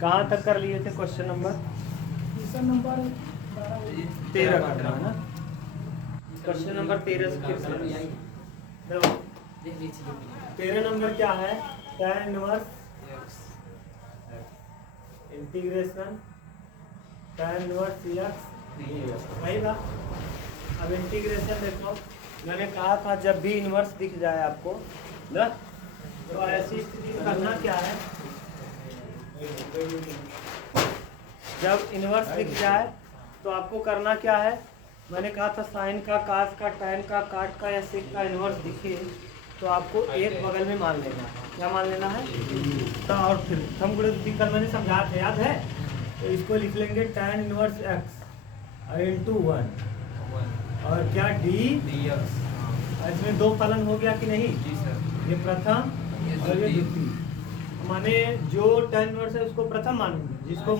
कहाँ तक कर लिए थे क्वेश्चन नंबर? क्वेश्चन नंबर 13 करना है ना। क्वेश्चन नंबर 13 से फिर से देखो 13 नंबर क्या है? tan inverse integration tan inverse x वही था। अब इंटीग्रेशन देखो, मैंने कहा था जब भी इनवर्स दिख जाए आपको ना, तो ऐसी स्थिति में करना क्या है? जब इनवर्स दिख जाए तो आपको करना क्या है? मैंने कहा था साइन का, कास का, टैन का, काट का या सेक का इनवर्स दिखे तो आपको एक बगल में मान लेना है। क्या मान लेना है? तो और फिर हम गुणे कल मैंने समझाया था, याद है? तो इसको लिख लेंगे tan इनवर्स x इंटू 1 और क्या डी dx। इसमें दो फलन हो गया कि नहीं? जी सर। ये प्रथम और ये द्वितीय। माने जो tan इनवर्स है उसको प्रथम मानेंगे, जिसको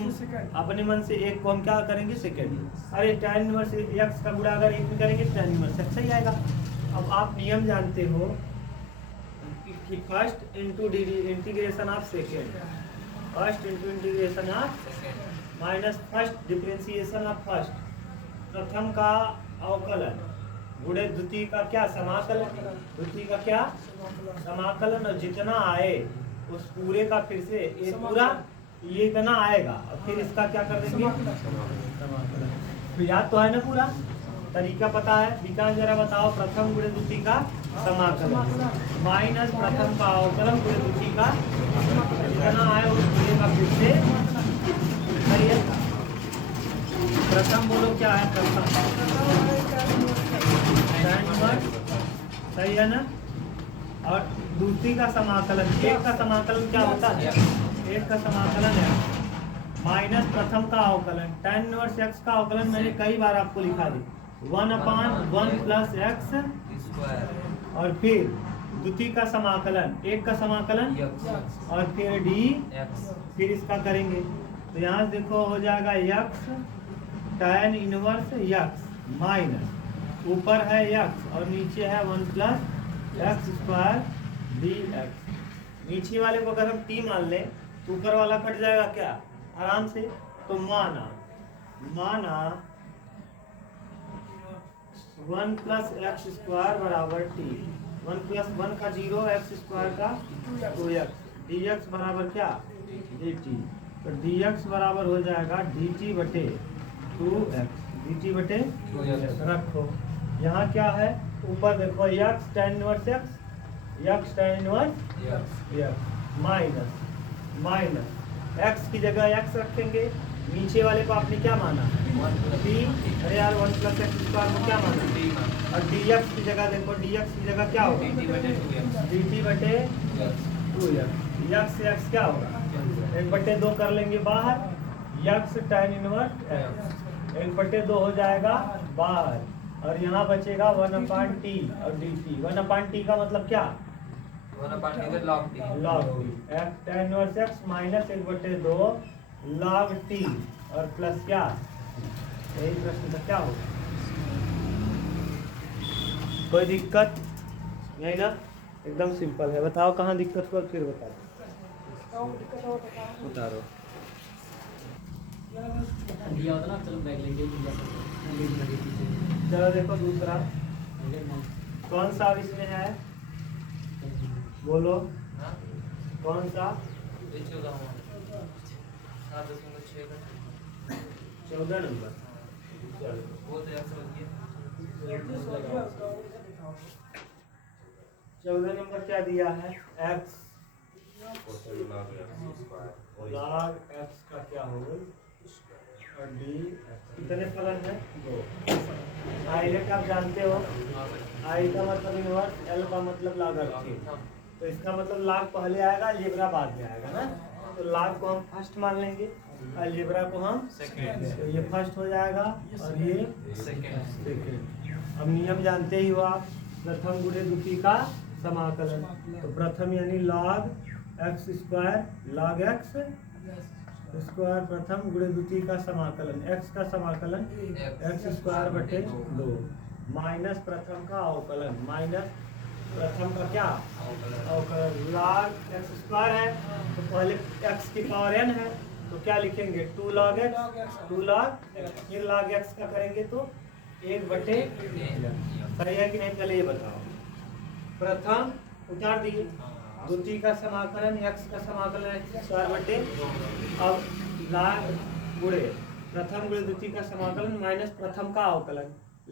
अपने मन से एक को हम क्या करेंगे? सेकंड। अरे tan इनवर्स x का गुणा अगर एक में करेंगे tan इनवर्स x ही आएगा। अब आप नियम जानते हो कि first into D integration of second, first into integration of minus first differentiation of first, प्रथम का अवकलन गुणे द्वितीय का क्या? समाकलन। द्वितीय का क्या? समाकलन। और जितना आए उस पूरे का फिर से एक पूरा ये इतना आएगा और फिर इसका क्या कर देंगे? समाकलन। फिर याद तो है ना? पूरा तरीका पता है? विकास जरा बताओ। प्रथम गुणे द्वितीय का समाकलन माइनस प्रथम का अवकलन गुणे द्वितीय का जितना आए उस पूरे का फिर से करिए। प्रथम बोलो क्या है? प्रथम सही है ना। और दूसरी का समाकलन, एक का समाकलन क्या होता है? एक का समाकलन है माइनस प्रथम का अवकलन। tan इनवर्स x का अवकलन मैंने कई बार आपको लिखा दी, 1/1 प्लस x और फिर द्वितीय का समाकलन, एक का समाकलन और फिर dx, फिर इसका करेंगे तो यहाँ देखो हो जाएगा x tan inverse x minus ऊपर है x और नीचे है 1 प्लस एक्स स्क्वायर dx। नीचे वाले को अगर हम t मान लें तो ऊपर वाला कट जाएगा क्या? आराम से। तो माना 1 प्लस एक्स स्क्वायर बराबर t, 1 प्लस 1 का 0, एक्स स्क्वायर का 2x, dx बराबर क्या? dt। तो dx बराबर हो जाएगा dt बटे 2x, dt बटे 2x। रखो यहाँ क्या है? ऊपर देखो x tan inverse x tan inverse x minus x की जगह x रखेंगे, नीचे वाले को आपने क्या माना? t। अरे यार 1 प्लस एक्स स्क्वायर को क्या माना? और dx की जगह देखो, dx की जगह क्या होगा? dt बटे 2x। x से x क्या होगा? 1/2 कर लेंगे बाहर, x tan इनवर्स x 1/2 हो जाएगा बाहर और यहाँ बचेगा 1/t और dt। 1/t का मतलब क्या? 1/t log t। log t। tan inverse x minus 1/2 log t और प्लस क्या? यही प्रश्न था, क्या होगा? कोई दिक्कत यही ना? एकदम सिंपल है। बताओ कहाँ दिक्कत हुआ फिर बता दो। उतारो दिया होता ना, चलो बैग लेके चलो देखो दूसरा कौन सा इसमें है? बोलो कौन सा? 14 नंबर। चौदह नंबर क्या दिया है? x log x का क्या होगा? और d कितने फलन है? 2। डायरेक्ट आप जानते हो i का मतलब इनवर्स, l का मतलब लॉगरिथम। तो इसका मतलब log पहले आएगा, अलजेब्रा बाद में आएगा ना। तो log को हम फर्स्ट मान लेंगे, अलजेब्रा को हम सेकंड। तो ये फर्स्ट हो जाएगा और ये सेकंड। अब नियम जानते ही हो आप, प्रथम गुणे द्वितीय का समाकलन। तो प्रथम यानी log x square log x square प्रथम गुणे द्वितीय का समाकलन, x का समाकलन x स्क्वायर बटे 2 माइनस प्रथम का अवकलन माइनस प्रथम का क्या? अवकलन। log x स्क्वायर है तो पहले x की पावर n है तो क्या लिखेंगे 2 log x, 2 log x, फिर log x का करेंगे तो 1/, सही है कि नहीं? पहले ये बताओ, प्रथम उतार दिए, द्वितीय का समाकलन x का समाकलन x², अब log गुणे प्रथम गुणे द्वितीय का समाकलन माइनस प्रथम का अवकलन,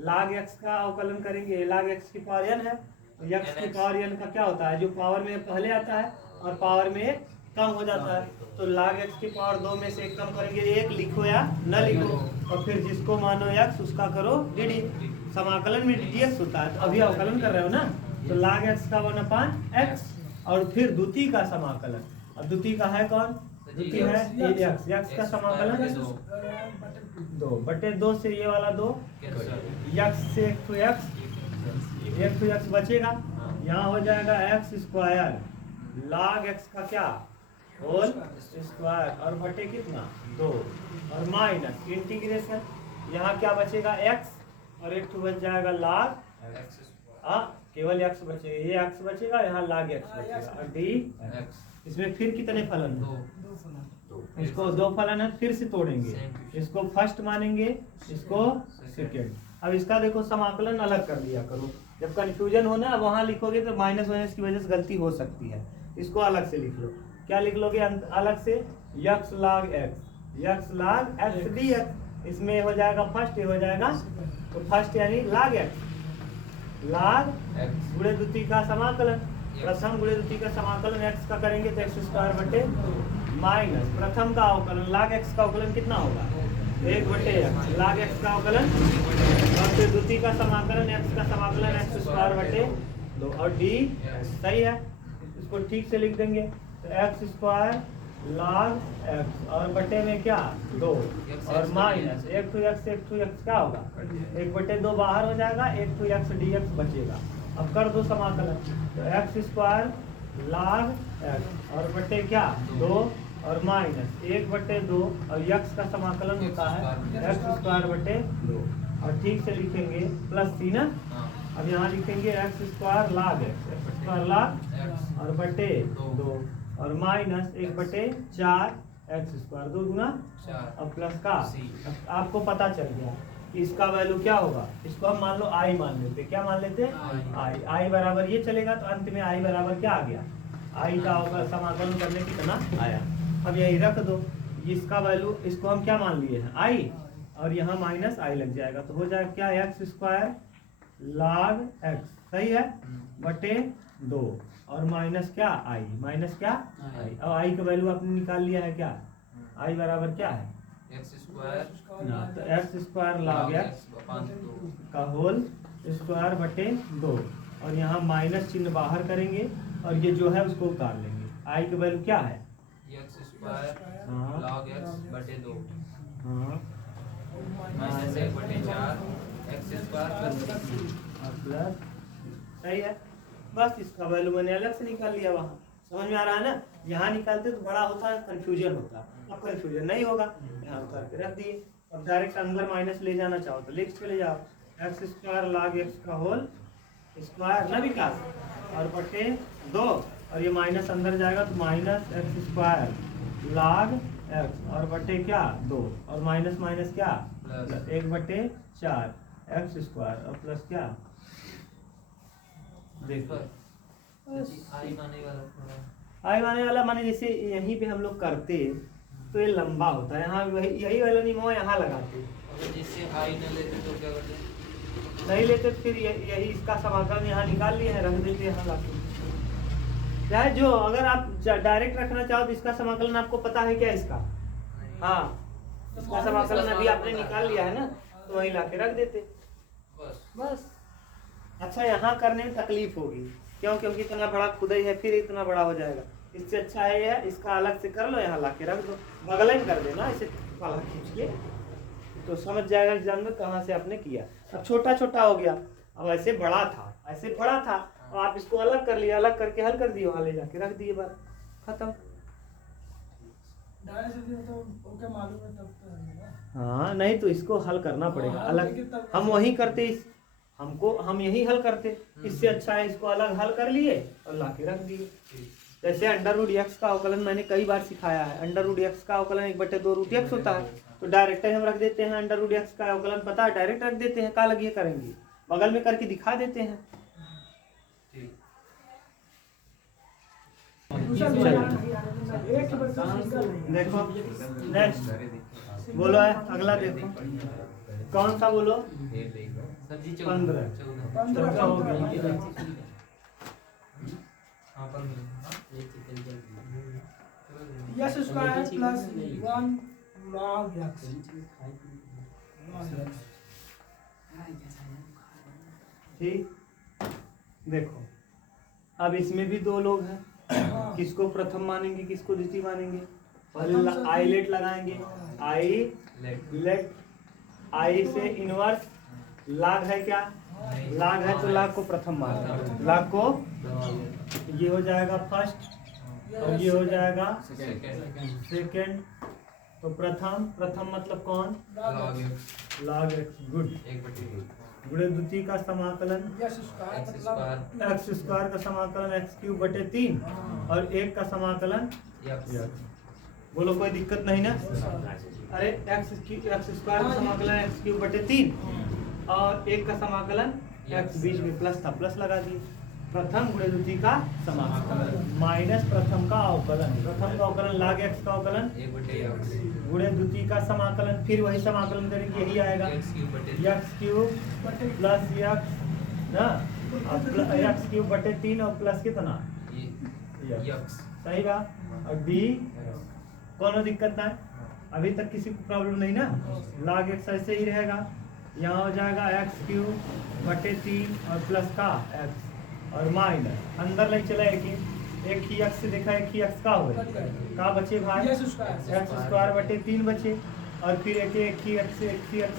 log x का अवकलन करेंगे, log x की पावर n है, तो x की पावर n का क्या होता है, जो पावर में पहले आता है और पावर में कम हो जाता है, तो log x की पावर 2 में से 1 कम करेंगे, 1 लिखो या न लिखो, और फिर जिसको मानो x उसका करो dd, समाकलन में ddx होता है, तो अभी अवकलन कर रहे हो ना, तो log x का 1/x, और फिर द्वितीय का समाकलन, और द्वितीय का है कौन, द्वितीय है x का समाकलन 2/2 से ये वाला 2, x से 1 बचेगा, यहाँ हो जाएगा x² log x का क्या होल स्क्वायर, और बटे कितना 2, और माइनस इंटीग्रेशन, यहाँ क्या बचेगा x, और 1 बच जाएगा log, केवल x बचेगा, ये x बचेगा, यहाँ log x बचेगा, और d, इसमें फिर कितने फलन है, इसको 2 फलन है, फिर से तोड़ेंगे, इसको फर्स्ट मानेंगे, इसको सेकेंड। अब इसका देखो समाकलन अलग कर लिया करो, जब कंफ्यूजन हो ना वहां लिखोगे तो माइनस माइनस की वजह से गलती हो सकती है, इसको अलग से लिख लो। क्या लिख लोगे अलग से, x log x dx, इसमें हो जाएगा फर्स्ट, ये हो जाएगा, तो फर्स्ट यानी log x गुणे द्वितीय का समाकलन, प्रथम गुणे द्वितीय का समाकलन x का करेंगे तो x² माइनस प्रथम का अवकलन log x का अवकलन कितना होगा 1/x, log x का अवकलन, और फिर द्वितीय का समाकलन x का समाकलन x²/2, और d, सही है, इसको ठीक से लिख देंगे, तो x² log x, और बटे में क्या 2, और माइनस 1 to x क्या होगा 1/2 बाहर हो जाएगा, 1 to x dx बचेगा। अब कर दो समाकलन, तो x² log x, और बटे क्या 2, और माइनस 1/2, और x का समाकलन होता है x²/2, और ठीक से लिखेंगे प्लस सी ना, अब यहाँ लिखेंगे x² log x, और बटे 2, और माइनस 1/4 x², 2 गुना, अब प्लस का, अब आपको पता चल गया कि इसका वैल्यू क्या होगा, इसको हम मान लो i मान लेते, क्या मान लेते, i बराबर ये चलेगा, तो अंत में i बराबर क्या आ गया, i का होगा समाकलन करने कितना आया। अब यही रख दो, इसका वैल्यू, इसको हम क्या मान लिए हैं i, और यहाँ माइनस i लग जाएगा, तो हो जाएगा क्या x² log x, सही है, बटे 2, और माइनस क्या i, माइनस क्या i, अब i का वैल्यू आपने निकाल लिया है, क्या i बराबर क्या है ना, तो x² log x का होल स्क्वायर बटे 2, और यहाँ माइनस चिन्ह बाहर करेंगे, और ये जो है उसको उतार लेंगे, i का वैल्यू क्या है x² log x बटे 2, हाँ, माइनस 1/4 x² प्लस, सही है, बस इसका वैल्यू मैंने अलग से निकाल लिया, वहाँ समझ में आ रहा है ना, यहाँ निकालते तो बड़ा होता है, कंफ्यूजन होता है, अब कंफ्यूजन नहीं होगा, यहाँ उतार के रख दिए। अब डायरेक्ट अंदर माइनस ले जाना चाहो तो लेके चले जाओ, x² log x का होल स्क्वायर ना विकास, और बटे 2, और ये माइनस अंदर जाएगा तो माइनस x² log x, और बटे क्या 2, और माइनस माइनस क्या प्लस 1/4 x², और प्लस क्या, देखो आई माने वाला माने जैसे यहीं पे हम लोग करते तो ये लंबा होता है, यहाँ यही वाला नियम यहाँ लगाते, अगर जिससे आई न लेते तो क्या करते, नहीं लेते तो फिर यही इसका समाकलन यहाँ निकाल लिए हैं, रख देते यहाँ लाके, चाहे जो, अगर आप डायरेक्ट रखना चाहो तो इसका समाकलन आपको पता है क्या इसका, हाँ इसका समाकलन अभी आपने निकाल लिया है ना, तो वहीं लाके रख देते बस। अच्छा यहाँ करने में तकलीफ होगी, क्यों, क्योंकि इतना बड़ा खुदाई है, फिर इतना बड़ा हो जाएगा, इससे अच्छा है यह, इसका अलग से कर लो, यहाँ लाके रख दो, बगल में कर देना इसे वाला खींच के, तो समझ जाएगा एग्जाम में कहाँ से आपने किया। अब छोटा छोटा हो गया, अब ऐसे बड़ा था, ऐसे बड़ा था, और आप इसको अलग कर लिया, अलग करके हल कर दिए, वहाँ ले जाके रख दिए, बात खत्म। हाँ नहीं तो इसको हल करना पड़ेगा अलग, हम वही करते, हम यही हल करते, इससे अच्छा है इसको अलग हल कर लिए और लाके रख दिए। जैसे अंडर रूट एक्स का अवकलन मैंने कई बार सिखाया है। अंडर रूट एक्स का अवकलन 1/2 रूट एक्स होता है, तो डायरेक्ट हम रख देते हैं। अंडर रूट एक्स का अवकलन पता है, डायरेक्ट रख देते हैं। का लगिए करेंगे, बगल में करके दिखा देते हैं। देखो नेक्स्ट बोलो है अगला, देखो कौन सा बोलो, 15 हो गया। Yes square plus 1 log x ठीक। देखो अब इसमें भी दो लोग हैं, किसको प्रथम मानेंगे किसको द्वितीय मानेंगे? पहले आईलेट लगाएंगे, आई लेट, आई से इनवर्स लाग है क्या? लाग है तो लाग को प्रथम मानेंगे, लाग को ये हो जाएगा फर्स्ट और ये हो जाएगा सेकेंड। तो प्रथम मतलब कौन? Log x. गुड। गुणे द्वितीय का समाकलन यस स्क्वायर एक्स स्क्वायर का समाकलन x³/3 और 1 का समाकलन बोलो, कोई दिक्कत नहीं ना? अरे एक्स स्क्वायर का समाकलन x³/3 और 1 का समाकलन x, बीच में प्लस था, प्लस लगा दिए। प्रथम गुणे द्वितीय का समाकलन माइनस प्रथम का अवकलन, प्रथम का अवकलन log x का अवकलन गुणे द्वितीय का समाकलन, फिर वही समाकलन करेंगे, यही आएगा x³ प्लस x ना, x³/3 और प्लस कितना सही बा। और d कोनो दिक्कत ना, अभी तक किसी को प्रॉब्लम नहीं ना? log x ऐसे ही रहेगा, यहाँ हो जाएगा x³/3 और प्लस का x और माइनस अंदर ले चला एक ही x से देखा, एक ही x का हो का बचे भाई x²/3 बचे और फिर एक ही x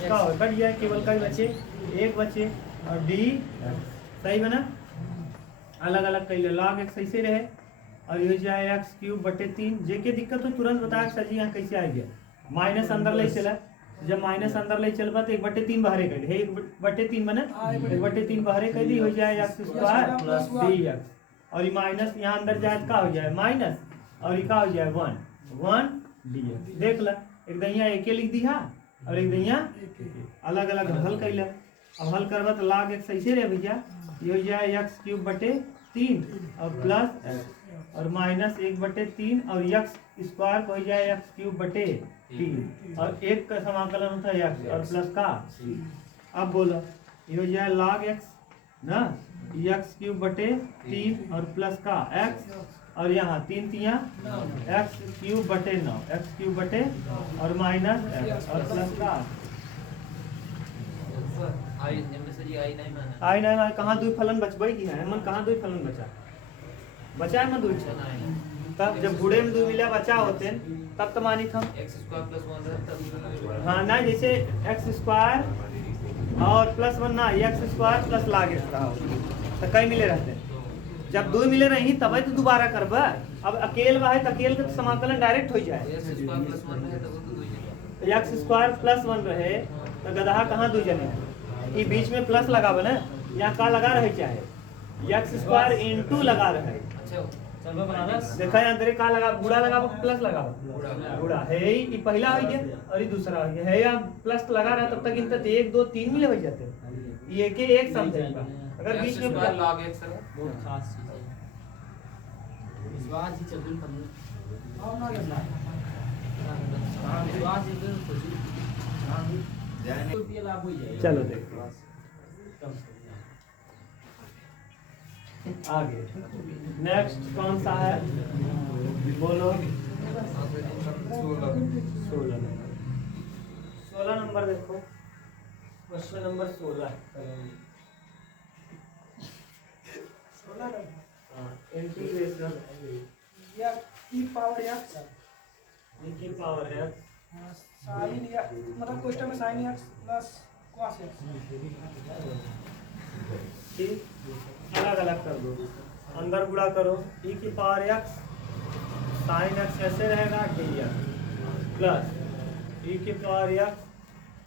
का हो कट गया, केवल का ही बचे, एक बचे और d सही बना। अलग अलग कई log x ऐसे रहे और ये जाए x³/3। जेके दिक्कत हो तुरंत बताया सर जी यहाँ कैसे आ गया। माइनस अंदर ले चला, जब माइनस अंदर ले चल पा तो 1/3 बाहर कर दे, 1/3 बने 1/3 बाहर कर दी, हो जाए x² प्लस dx और ये माइनस यहाँ अंदर जाए का हो जाए माइनस और ये का हो जाए 1 dx। देख ला, एक दहिया एक लिख दिया और एक दहिया अलग अलग हल कर ला। अब हल करवा तो log x ऐसे रहे भैया, ये हो जाए x³/3 और प्लस और माइनस 1/3 और x² हो जाए x³/3 और 1 का समाकलन होता है x और प्लस का। अब बोलो ये हो जाए log x ना, x³/3 और प्लस का x और यहाँ 3 तिया x³/9, x³ और माइनस x और प्लस का आई नहीं कहाँ दुई फलन बचबई की है मन, कहाँ दुई फलन बचा है मन दुई, तब जब बूढ़े में 2 मिला बचा होते तब तो मानी था हाँ ना, जैसे x² और +1 ना, x² प्लस log x रहा तो कई मिले रहते, जब 2 मिले रही तब तो दोबारा करब। अब अकेल बा है तो अकेल का समाकलन डायरेक्ट हो जाए, x² +1 रहे तो गधा कहाँ 2 जने, ये बीच में प्लस लगाब ना, यहाँ का लगा रहे चाहे x² * लगा रहे, देखा अंदर का लगा बूढ़ा लगा प्लस लगा बूढ़ा है, ये पहला हो गया और ये दूसरा हो गया है, या प्लस लगा रहा तब तक इन तक 1 2 3 मिले हो जाते, ये के एक समझेगा। अगर बीच में log x है बहुत खास चीज है, विश्वास ही चल चलो देखो आगे नेक्स्ट कौन सा है बोलो? 16 नंबर देखो, question number 16 integration e power x की पावर है sin x, मतलब क्वेश्चन में sin x plus cos x, ठीक अलग अलग कर दो, अंदर गुणा करो, e की पावर x sin x ऐसे रहेगा dx प्लस e की पावर x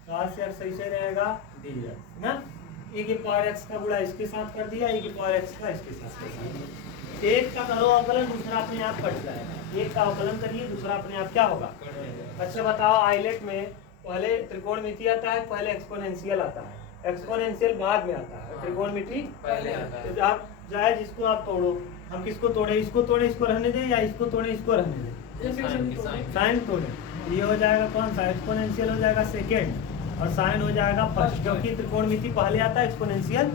cos x ऐसे रहेगा dx ना, e की पावर x का गुणा इसके साथ कर दिया, e की पावर x का इसके साथ कर दिया। एक का करो अवकलन, दूसरा अपने आप कट जाएगा। एक का अवकलन करिए, दूसरा अपने आप क्या होगा? अच्छा बताओ, आइलेट में पहले त्रिकोणमिति आता है, पहले एक्सपोनेंशियल आता है, एक्सपोनेंशियल बाद में आता है, त्रिकोणमिति पहले आता है। तो आप चाहे जिसको आप तोड़ो, हम किसको तोड़े? इसको तोड़े, इसको रहने दें, या इसको तोड़े, इसको रहने दें? साइन तोड़े। ये हो जाएगा कौन सा? एक्सपोनेंशियल हो जाएगा सेकेंड, और साइन हो जाएगा फर्स्ट, क्योंकि त्रिकोणमिति पहले आता है, एक्सपोनेंशियल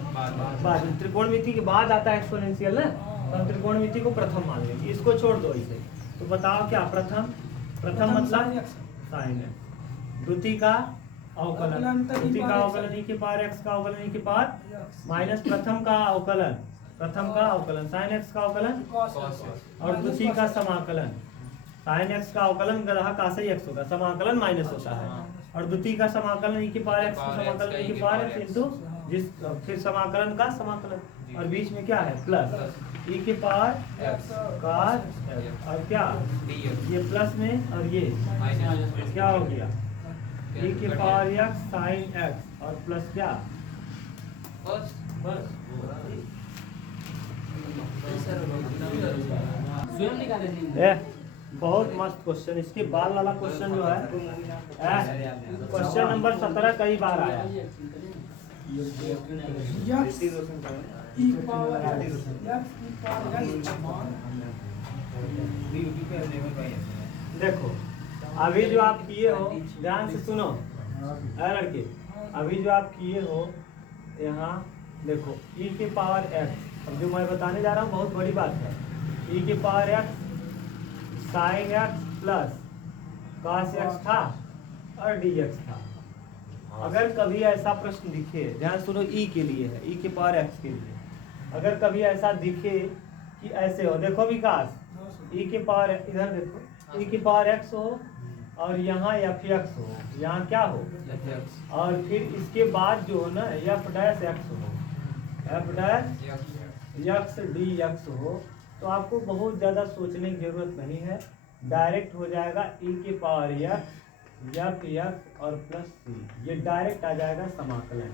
बाद में। त्रिकोणमिति के बाद आता है एक्सपोनेंशियल ना, तो हम त्रिकोणमिति को प्रथम मान लेंगे। इसको छोड़ दो इसे। तो बताओ क्या प्रथम? प्रथम मतलब साइन है। द्वितीय का अवकलन, द्वितीय का अवकलन e के पावर x का अवकलन e के पावर माइनस प्रथम का अवकलन, प्रथम का अवकलन sin x का अवकलन, और द्वितीय का समाकलन sin x का अवकलन ग्राह का से x होगा, समाकलन माइनस होता है, और द्वितीय का समाकलन e के पावर x का समाकलन e के पावर x इंटू जिस फिर समाकलन का समाकलन, और बीच में क्या है? प्लस e के पावर cos x, और क्या ये प्लस में, और ये क्या हो गया? e के पावर x sin x, और प्लस क्या? बस बहुत मस्त क्वेश्चन। इसके बाद वाला क्वेश्चन जो है क्वेश्चन नंबर 17 कई बार आया। देखो अभी जो आप किए हो, ध्यान से सुनो लड़के, अभी जो आप किए हो यहाँ देखो e के पावर x, अब जो मैं बताने जा रहा हूँ बहुत बड़ी बात है। e के power x sin x plus cos x था और dx था। अगर कभी ऐसा प्रश्न दिखे, ध्यान सुनो, e के लिए है, e के पावर x के लिए, अगर कभी ऐसा दिखे कि ऐसे हो, देखो विकास, e के पावर इधर देखो, e के पावर x हो और यहाँ fx हो, यहाँ क्या हो? और फिर इसके बाद जो हो ना f डैश x हो, f डैश x dx हो, तो आपको बहुत ज़्यादा सोचने की जरूरत नहीं है, डायरेक्ट हो जाएगा e के पावर x और प्लस c, ये डायरेक्ट आ जाएगा समाकलन।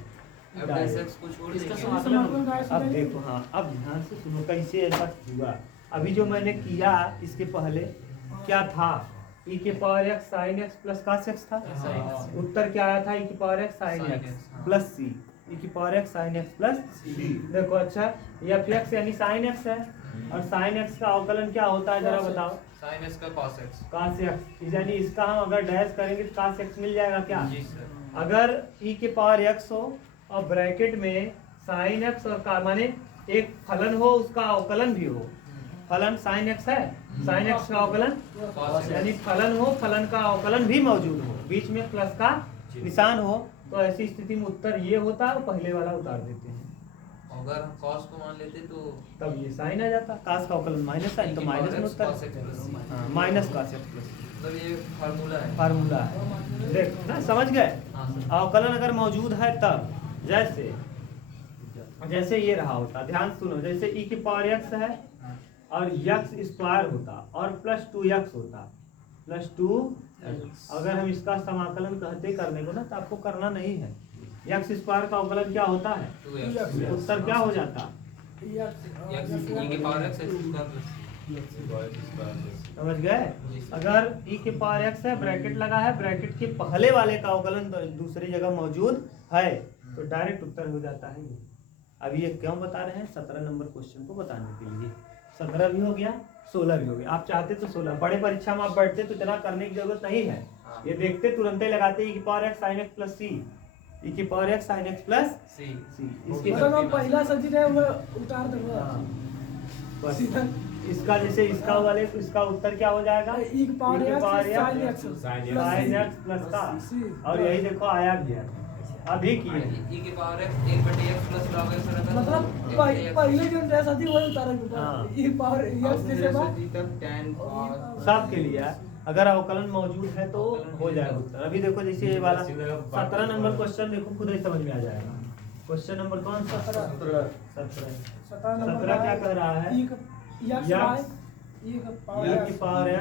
अब देखो, हाँ अब ध्यान से सुनो कैसे ऐसा हुआ। अभी जो मैंने किया इसके पहले क्या था? e के power x sin x plus cos x था। उत्तर क्या आया था? e के power x sin x plus c, e की power x sin x plus c। देखो अच्छा, ये fx यानी sin x है, और sin x का अवकलन क्या होता है जरा बताओ? sin x का cos x। cos x यानी इसका हम अगर डैश करेंगे तो cos x मिल जाएगा क्या? जी सर। अगर e के पावर x हो और ब्रैकेट में sin x और का माने एक फलन हो, उसका अवकलन भी हो, फलन sin x है, sin x का अवकलन यानी फलन हो, फलन का अवकलन भी मौजूद हो, बीच में प्लस का निशान हो, तो ऐसी स्थिति में उत्तर ये होता है, पहले वाला उतार देते हैं। अगर हम cos को मान लेते तो तब ये साइन आ जाता, cos का अवकलन माइनस साइन, तो माइनस में उत्तर माइनस cos x प्लस, मतलब ये फार्मूला है। फार्मूला है, देख ना समझ गए? अवकलन अगर मौजूद है तब, जैसे ये रहा होता, ध्यान सुनो, जैसे e की पावर x है और x स्क्वायर होता और प्लस 2x होता, प्लस 2, अगर हम इसका समाकलन कहते करने को ना, तो आपको करना नहीं है। x स्क्वायर का अवकलन क्या होता है? 2x। उत्तर क्या हो जाता? e के पावर x समझ गए? अगर e के पावर x है, ब्रैकेट लगा है, ब्रैकेट के पहले वाले का अवकलन दूसरी जगह मौजूद है, तो डायरेक्ट उत्तर हो जाता है ये। अब ये क्यों बता रहे हैं? 17 नंबर क्वेश्चन को बताने के लिए। 17 भी हो गया, 16 भी हो गया। आप चाहते तो 16, बड़े परीक्षा में आप बैठते तो इतना करने की जरूरत नहीं है, ये देखते तुरंत ही लगाते e की power x sin x plus c, e की power x sin x plus c। इसके मतलब हम पहला सब्जी रहे वो उतार देंगे। बस इसका जैसे इसका वाले, इसका उत्तर क्या हो जाएगा? e की power x sin x plus का, और यही देखो आया भी है, अभी किए e के power x 1/x plus log x रहता है, मतलब पहले जो ड्रेस आती वही उतारेंगे। हाँ। e पावर x जैसे बात सबके लिए है। अगर अवकलन मौजूद है तो हो जाएगा उत्तर। अभी देखो जैसे ये वाला 17 नंबर क्वेश्चन देखो, खुद ही समझ में आ जाएगा। क्वेश्चन नंबर कौन सा? 17 क्या कह रहा है? e की पावर x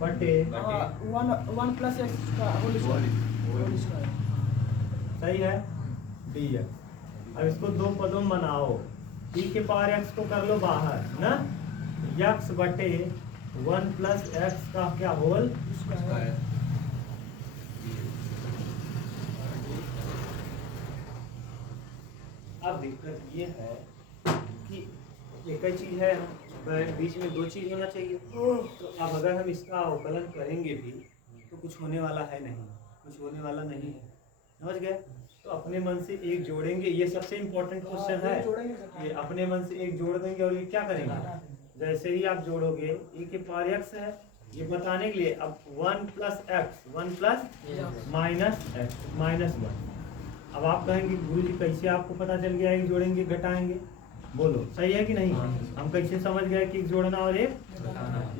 बटे 1 प्लस x का होल स्क्वायर, सही है dx। अब इसको दो पदों में बनाओ, e के पावर x को कर लो बाहर ना, x बटे 1 प्लस एक्स का क्या होल स्क्वायर। अब दिक्कत ये है कि एक ही चीज है, बीच में दो चीज होना चाहिए। तो अब अगर हम इसका अवकलन करेंगे भी तो कुछ होने वाला है नहीं, कुछ होने वाला नहीं है, समझ गए। तो अपने मन से एक जोड़ेंगे, ये सबसे इम्पोर्टेंट क्वेश्चन है। ये अपने मन से एक जोड़ देंगे और ये क्या करेंगे, जैसे ही आप जोड़ोगे e के पावर x है, ये बताने के लिए अब 1 plus x 1 plus minus x minus 1। अब आप कहेंगे गुरु जी कैसे आपको पता चल गया एक जोड़ेंगे घटाएंगे, बोलो सही है कि नहीं। हम कैसे समझ गए कि एक जोड़ना और एक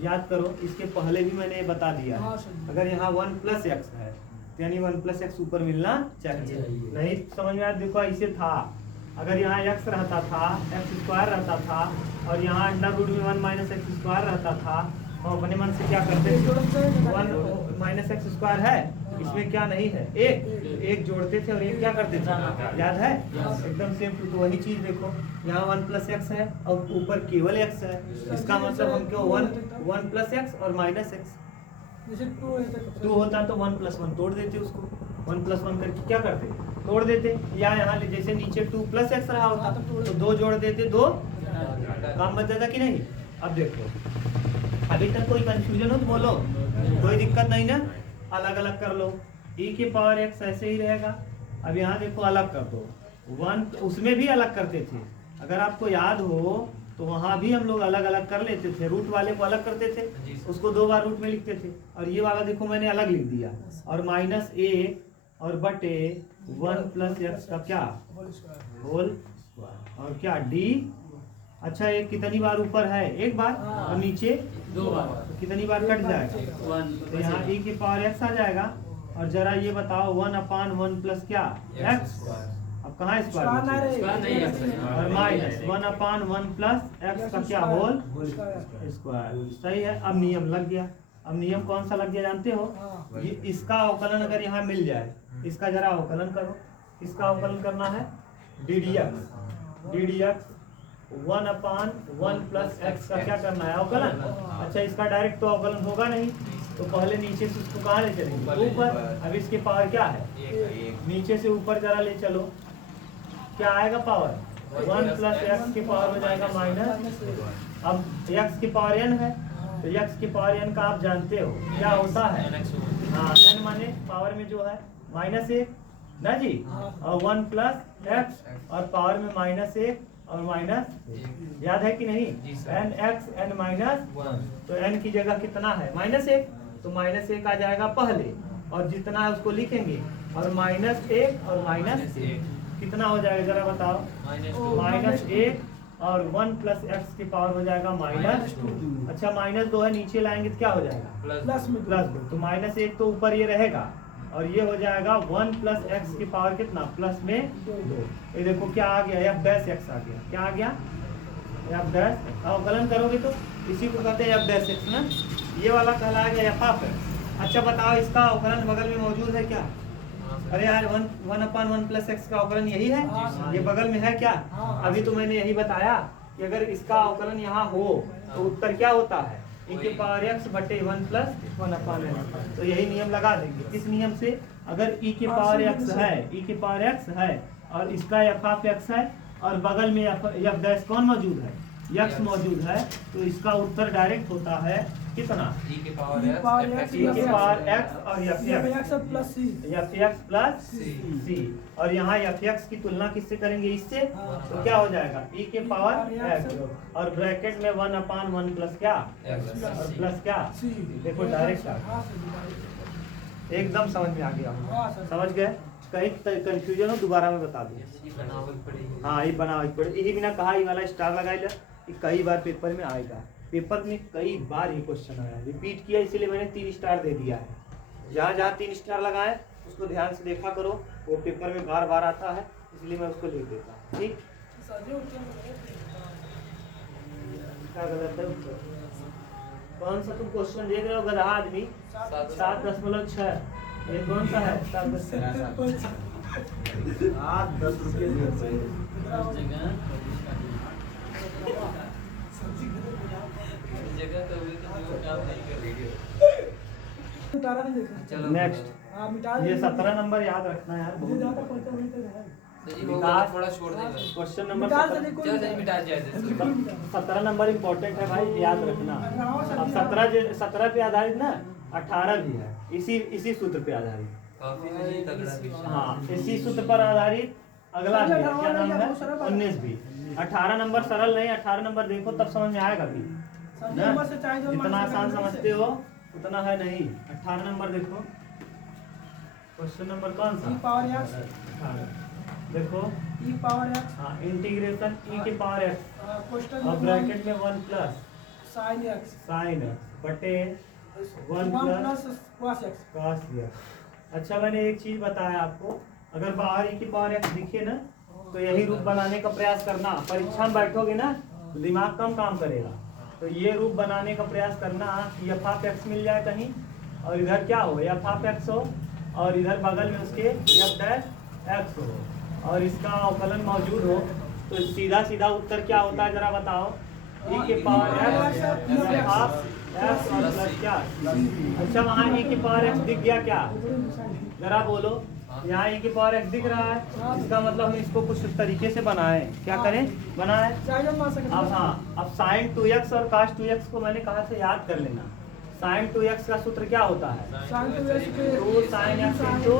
याद करो, इसके पहले भी मैंने बता दिया है। अगर यहाँ 1 प्लस एक्स है तो यानी 1 प्लस एक्स ऊपर मिलना चाहिए। नहीं समझ में आया, देखो ऐसे था, अगर यहाँ x रहता था, एक्स स्क्वायर रहता था और यहाँ अंडर रूट में 1 माइनस एक्स स्क्वायर रहता था, तो अपने मन से क्या करते थे, 1 माइनस एक्स स्क्वायर है, इसमें क्या नहीं है, एक जोड़ते थे और एक क्या करते थे, याद है एकदम सेम। तो वही चीज देखो, यहाँ 1 प्लस एक्स है और ऊपर केवल x है, इसका मतलब हम क्यों 1 प्लस एक्स और माइनस एक्स, जैसे 2 होता तो 1 प्लस 1 तोड़ देते, उसको 1 प्लस 1 करके क्या करते, तोड़ देते। या यहाँ जैसे नीचे 2 प्लस एक्स रहा होता तो 2 जोड़ देते, 2 काम बच जाता कि नहीं। अब देखो अभी तक कोई कंफ्यूजन हो तो बोलो, कोई दिक्कत नहीं ना, अलग अलग कर लो, e के पावर x ऐसे ही रहेगा। अब यहाँ देखो अलग कर दो, 1 उसमें भी अलग करते थे, अगर आपको याद हो तो वहाँ भी हम लोग अलग अलग कर लेते थे, रूट वाले को अलग करते थे, उसको 2 बार रूट में लिखते थे, और ये वाला देखो मैंने अलग लिख दिया, और माइनस 1 और बटे 1 प्लस एक्स का क्या होल और क्या डी। अच्छा एक कितनी बार ऊपर है, एक बार, और नीचे 2 बार, तो कितनी बार कट जाएगा, तो यहाँ e की पावर x आ जाएगा। और जरा ये बताओ 1/1 प्लस क्या x, अब कहाँ स्क्वायर और माइनस 1/1 प्लस x का क्या होल स्क्वायर, सही है। अब नियम लग गया, अब नियम कौन सा लग गया जानते हो, ये इसका अवकलन अगर यहाँ मिल जाए, इसका जरा अवकलन करो, इसका अवकलन करना है ddx 1/1 प्लस एक्स का क्या करना है अवकलन। अच्छा इसका डायरेक्ट तो अवकलन होगा नहीं, तो पहले नीचे से उसको कहाँ ले चलेंगे, ऊपर। अब इसके पावर क्या है, नीचे से ऊपर जरा ले चलो, क्या आएगा पावर, 1 प्लस एक्स की पावर हो जाएगा माइनस। अब x की पावर n है, तो x की पावर n का आप जानते हो क्या होता है, हाँ n माने पावर में जो है -1 ना जी, और 1 प्लस एक्स और पावर में -1 और माइनस, याद है कि नहीं, n x n माइनस, तो n की जगह कितना है -1, तो -1 आ जाएगा पहले, और जितना है उसको लिखेंगे, और -1 और -1 कितना हो जाएगा जरा बताओ, -1 और 1 प्लस एक्स की पावर हो जाएगा -2। अच्छा -2 है, नीचे लाएंगे तो क्या हो जाएगा +2, तो -1 तो ऊपर ये रहेगा, और ये हो जाएगा 1 प्लस एक्स की पावर कितना प्लस में 2। ये देखो क्या आ गया, f डैश x आ गया, क्या आ गया f डैश, अवकलन करोगे तो इसी को कहते हैं f डैश x ना, ये वाला कहलाएगा f ऑफ x। अच्छा बताओ इसका अवकलन बगल में मौजूद है क्या, अरे यार 1/1 प्लस एक्स का अवकलन यही है, ये बगल में है क्या, अभी तो मैंने यही बताया कि अगर इसका अवकलन यहाँ हो तो उत्तर क्या होता है, e के पावर x बटे 1 प्लस 1/n। तो यही नियम लगा देंगे, किस नियम से, अगर e के पावर x है, e के पावर x है और इसका f ऑफ x है और बगल में f डैश कौन मौजूद है, x मौजूद है, तो इसका उत्तर डायरेक्ट होता है कितना, e के पावर x और f x प्लस c, और यहाँ f x की तुलना किससे करेंगे, इससे, तो क्या हो जाएगा e के पावर x और ब्रैकेट में 1/1 प्लस क्या और प्लस क्या, देखो डायरेक्ट एकदम समझ में आ गया, समझ गए, कहीं कंफ्यूजन हो दोबारा मैं बता दूँ। हाँ ये बनाओ पड़े, यही बिना कहा ये वाला स्टार लगाई, कई बार पेपर में आएगा, पेपर में कई बार ये क्वेश्चन आया, रिपीट किया इसलिए मैंने 3 स्टार दे दिया है। जहाँ जहाँ 3 स्टार लगाए उसको ध्यान से देखा करो, वो पेपर में बार बार आता है इसलिए मैं उसको लिख देता हूँ, ठीक। क्या गलत है उत्तर, कौन सा तुम क्वेश्चन देख रहे हो गधा आदमी, 7.6, ये कौन सा है 7.10 रुपये जगह तो भी तो जो काम नहीं कर रही है। उतारा नहीं देखा। चलो नेक्स्ट हाँ मिटा ये 17 नंबर याद रखना यार मुझे बहुत ज्यादा पढ़ते हुए तो है। तो जी वो वाला थोड़ा छोड़ देगा। क्वेश्चन नंबर मिटा 17 दे कोई चल चल मिटा जाए दे। 17 नंबर इम्पोर्टेंट है भाई, याद रखना। अब 17 पे आधारित ना 18 भी है, इसी सूत्र पे आधारित। काफी नहीं तगड़ा विषय। हाँ इसी सूत्र पर आधारित अगला भी है, क्या नाम है 19 भी। 18 नंबर सरल नहीं, 18 नंबर देखो तब समझ में आएगा भी ना? जितना आसान समझते हो उतना है नहीं। 18 नंबर देखो, क्वेश्चन नंबर कौन सा? ई पावर एक्स 18 देखो। ई पावर एक्स हाँ इंटीग्रेशन e की पावर x क्वेश्चन और ब्रैकेट में 1 plus sin x sin x बटे 1 1 plus plus cos x cos x। अच्छा मैंने एक चीज बताया आपको, अगर बाहर e की पावर x दिखे ना तो यही रूप बनाने का प्रयास करना। परीक्षा में बैठोगे ना तो दिमाग कम काम करेगा, तो ये रूप बनाने का प्रयास करना कि f ऑफ x मिल जाए कहीं और इधर क्या हो f ऑफ x हो और इधर बगल में उसके f डैश x हो और इसका अवकलन मौजूद हो, तो सीधा सीधा उत्तर क्या होता है जरा बताओ? e के पावर x हाफ x और प्लस क्या। अच्छा वहाँ e की पावर x दिख गया क्या? जरा बोलो। यहाँ e की पावर x दिख रहा है, इसका मतलब हम इसको कुछ तरीके से बनाएं। क्या करें? बनाएं। चाहे मान सकते अब हाँ, अब sin 2x और cos 2x को मैंने कहा से याद कर लेना। sin 2x का सूत्र क्या होता है? sin 2x 2 sin x into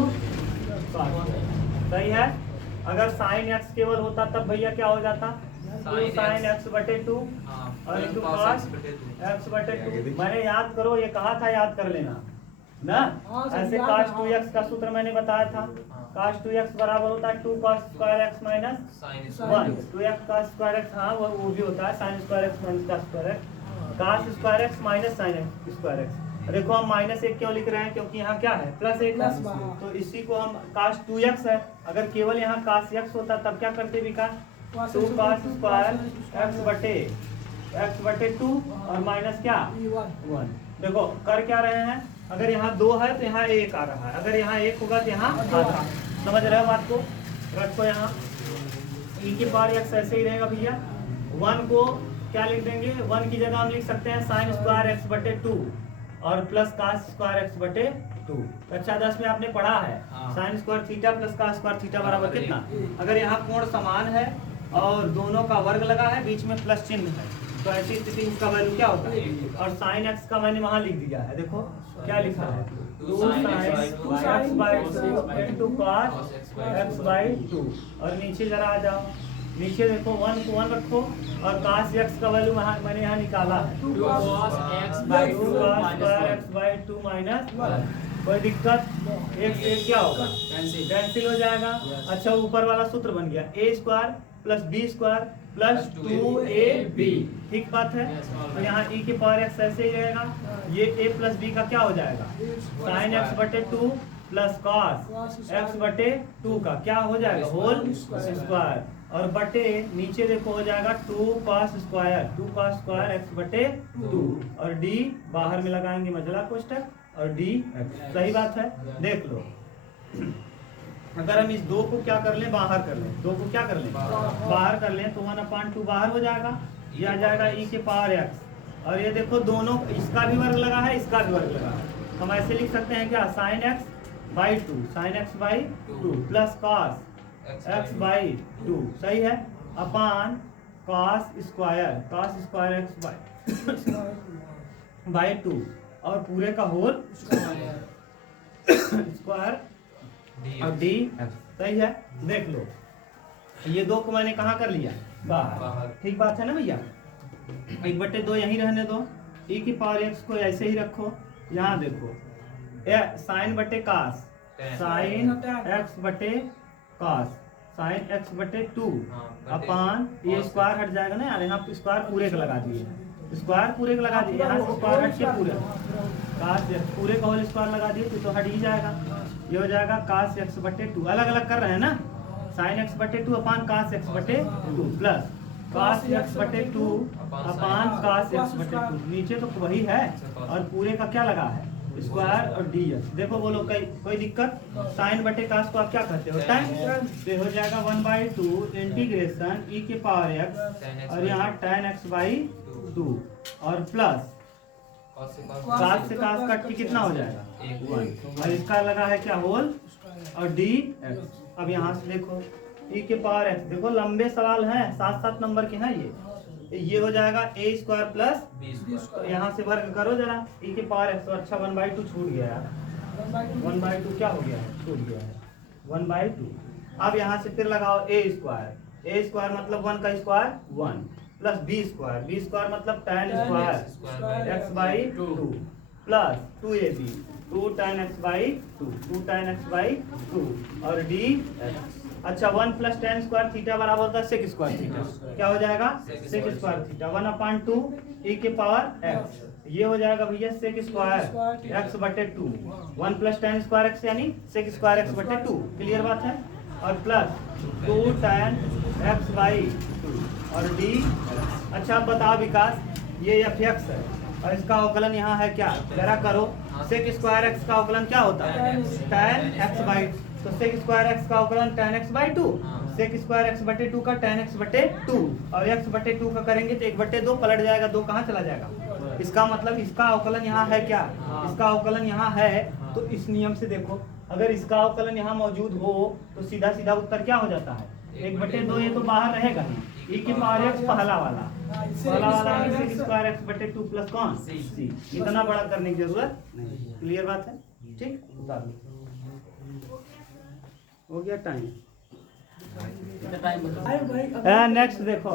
cos। सही है। अगर sin x केवल होता तब भैया क्या हो जाता? 2 sin x बटे 2 और इंटू cos x बटे 2। मैंने याद करो, ये कहा था याद कर लेना ना। ऐसे cos 2x का सूत्र मैंने बताया था। cos 2x बराबर होता है 2 cos square x minus 1। 2x cos square x, हाँ वो भी होता है sin square x minus cos square x। cos square x minus sin square x। देखो हम -1 क्यों लिख रहे हैं? क्योंकि यहाँ क्या है +1 है, तो इसी को हम cos 2x है। अगर केवल यहाँ cos x होता तब क्या करते विकास? 2 cos स्क्वायर x बटे 2 और माइनस क्या 1। देखो कर क्या रहे हैं? अगर यहाँ 2 है तो यहाँ 1 आ रहा है, अगर यहाँ 1 होगा तो यहाँ आधा। समझ रहे हो बात को? रखो यहाँ e की पावर x ऐसे ही रहेगा भैया। 1 को क्या लिख देंगे? 1 की जगह हम लिख सकते हैं sin स्क्वायर x बटे 2 और प्लस cos स्क्वायर x बटे 2। कक्षा 10 में आपने पढ़ा है sin square theta plus cos square theta बराबर कितना? अगर यहाँ कोण समान है और दोनों का वर्ग लगा है, बीच में प्लस चिन्ह है, तो ऐसी स्थिति इसका वैल्यू क्या होता है? और sin x का मैंने वहां लिख दिया है, देखो क्या लिखा है? 2 sin x by 2 into cos x by 2। और नीचे जरा आ जाओ, नीचे देखो 1 को 1 रखो और cos x का वैल्यू मैंने यहाँ निकाला है 2 cos x by 2 माइनस 1। कोई दिक्कत? एक से एक क्या होगा? कैंसिल हो जाएगा। अच्छा ऊपर वाला सूत्र बन गया a square plus b square plus 2ab। ठीक बात है। तो यहाँ e की पावर x ऐसे ही रहेगा, ये a प्लस b का क्या हो जाएगा? sin x बटे 2 प्लस cos x बटे 2 का क्या हो जाएगा? Whole square. और बटे नीचे देखो हो जाएगा 2 cos स्क्वायर x बटे 2 और d बाहर में लगाएंगे मझला कोष्ठक और d। सही बात है। देख लो, अगर हम इस 2 को क्या कर लें? बाहर कर लें। 2 को क्या कर लें? बाहर कर लें तो 1/2 बाहर हो जाएगा, ये आ जाएगा e के पावर x। और ये देखो दोनों, इसका भी वर्ग लगा है, इसका भी वर्ग लगा है, हम ऐसे लिख सकते हैं क्या? sin x by 2 plus cos x by 2। सही है। अपान cos स्क्वायर x by 2 और पूरे का होल स्क्वायर और d। सही है। देख लो ये 2 को मैंने कहाँ कर लिया? बाहर। ठीक बात है ना भैया? 1/2 यहीं रहने दो, e की पावर x को ऐसे ही रखो। यहाँ देखो sin बटे cos, sin x बटे cos, sin x बटे 2 अपान ये स्क्वायर हट जाएगा ना यार, यहाँ स्क्वायर पूरे का लगा दिए, स्क्वायर पूरे का लगा दिए, यहाँ से स्क्वायर हट के पूरे cos x पूरे का होल स्क्वायर लगा दिए तो हट ही जाएगा। ये हो जाएगा cos x बटे 2। अलग अलग कर रहे हैं ना, sin x बटे 2 अपान cos x बटे 2 प्लस cos x बटे 2 अपान cos x बटे 2। नीचे तो वही है और पूरे का क्या लगा है? स्क्वायर और डी एक्स। देखो बोलो कोई दिक्कत? साइन बटे कास को आप क्या कहते हो? टाइम। तो हो जाएगा 1/2 इंटीग्रेशन ई के पावर एक्स और यहाँ tan x बाई 2 और प्लस कास से कास कट के कितना हो जाएगा? 1 और इसका लगा है क्या? होल और डी एक्स। अब यहाँ से देखो ई के पावर एक्स, देखो लंबे सवाल हैं, 7-7 नंबर के हैं ये हो जाएगा a स्क्वायर प्लस तो यहाँ से वर्ग करो जरा e के पावर एक्स। तो अच्छा 1/2 छूट गया यार, 1/2 क्या हो गया है? छूट गया है 1/2। अब यहाँ से फिर लगाओ a स्क्वायर मतलब 1 का स्क्वायर 1 प्लस b स्क्वायर मतलब tan square x by 2 plus 2ab 2 tan x by 2 और d x। अच्छा 1 प्लस tan स्क्वायर थीटा बराबर होता है sec स्क्वायर थीटा। क्या हो जाएगा? sec स्क्वायर थीटा 1/2 e के पावर x। ये हो जाएगा भैया sec स्क्वायर x बटे 2। 1 प्लस tan स्क्वायर x यानी sec स्क्वायर x बटे 2। क्लियर बात है? और प्लस 2 tan x बाई 2 और d। अच्छा अब बताओ विकास, ये fx है और इसका अवकलन यहाँ है क्या? जरा करो, sec स्क्वायर x का अवकलन क्या होता है? tan x by. तो sec स्क्वायर x का अवकलन tan x by 2, sec square x बटे 2 का tan x बटे 2 और x बटे 2 का करेंगे तो 1/2 पलट जाएगा, 2 कहाँ चला जाएगा? इसका मतलब इसका अवकलन यहाँ है क्या? इसका अवकलन यहाँ है। तो इस नियम से देखो, अगर इसका अवकलन यहाँ मौजूद हो तो सीधा सीधा उत्तर क्या हो जाता है? 1/2। ये तो बाहर रहेगा ही। e के पावर x पहला वाला sec स्क्वायर x बटे 2 प्लस कौन? c। इतना बड़ा करने की जरूरत नहीं। क्लियर बात है? ठीक, उतार लो। हो गया टाइम। नेक्स्ट देखो,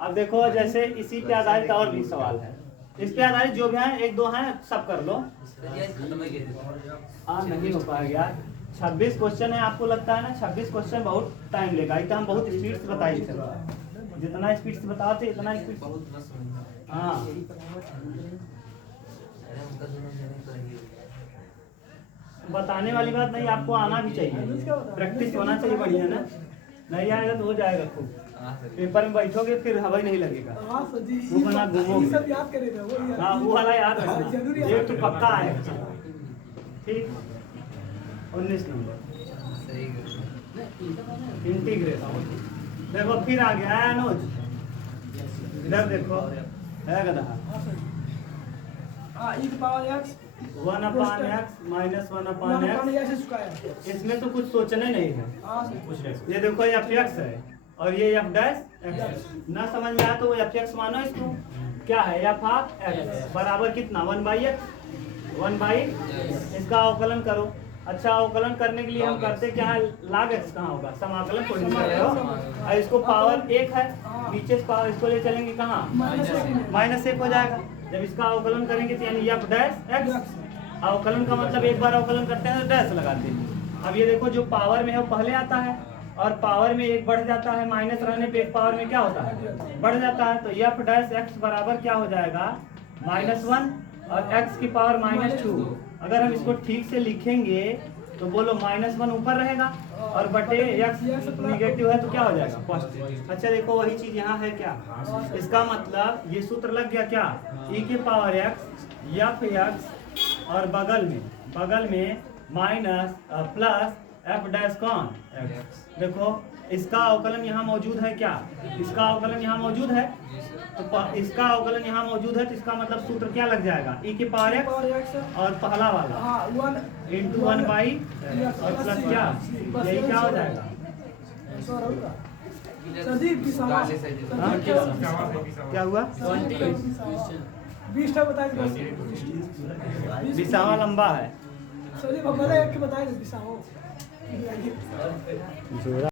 अब देखो जैसे इसी पे आधारित और भी सवाल है। इस पे आधारित जो भी हैं, 1-2 हैं, सब कर लो। नहीं हो पाएगा। 26 क्वेश्चन है, आपको लगता है ना 26 क्वेश्चन बहुत टाइम लेगा? इतना हम बहुत स्पीड से बताए थे, जितना स्पीड से बताते इतना स्पीड। हाँ बताने वाली बात नहीं, आपको आना भी चाहिए, प्रैक्टिस होना चाहिए बढ़िया ना। नहीं आएगा तो हो जाएगा खूब, पेपर में बैठोगे फिर हवा ही नहीं लगेगा, वो बना घूमोगे। हाँ वो वाला याद रखना, ये तो पक्का है। ठीक, 19 नंबर इंटीग्रेशन। देखो फिर आ गया है अनुज, इधर देखो है गधा। 1/x minus 1/x। इसमें तो कुछ सोचने नहीं है। ये देखो ये fx है और ये f डैश x। ना समझ में आया तो fx मानो इसको क्या है, f ऑफ x बराबर कितना? 1/x। इसका अवकलन करो। अच्छा अवकलन करने के लिए हम करते क्या है? log x कहाँ होगा? समाकलन थोड़ी कर रहे हो। और इसको पावर 1 है, नीचे से पावर इसको ले चलेंगे कहाँ? -1 हो जाएगा। जब इसका अवकलन करेंगे तो यानी f डैश x। अवकलन का मतलब एक बार अवकलन करते हैं तो डैश लगाते हैं। अब ये देखो जो पावर में है वो पहले आता है और पावर में 1 बढ़ जाता है, माइनस रहने पे एक पावर में क्या होता है? बढ़ जाता है। तो f डैश x बराबर क्या हो जाएगा? -1 और x की पावर -2। अगर हम इसको ठीक से लिखेंगे तो बोलो -1 ऊपर रहेगा और बटे x निगेटिव है तो क्या हो जाएगा? पॉजिटिव। अच्छा देखो वही चीज यहाँ है क्या? इसका मतलब ये सूत्र लग गया क्या? e के पावर x f x और बगल में माइनस प्लस f डैश कौन? x। देखो इसका अवकलन यहाँ मौजूद है क्या? इसका अवकलन यहाँ मौजूद है, तो इसका अवकलन यहाँ मौजूद है तो इसका मतलब सूत्र क्या लग जाएगा? e के पावर x और पहला वाला इंटू 1/x और प्लस क्या? यही क्या हो जाएगा? क्या हुआ? विसावा लंबा है।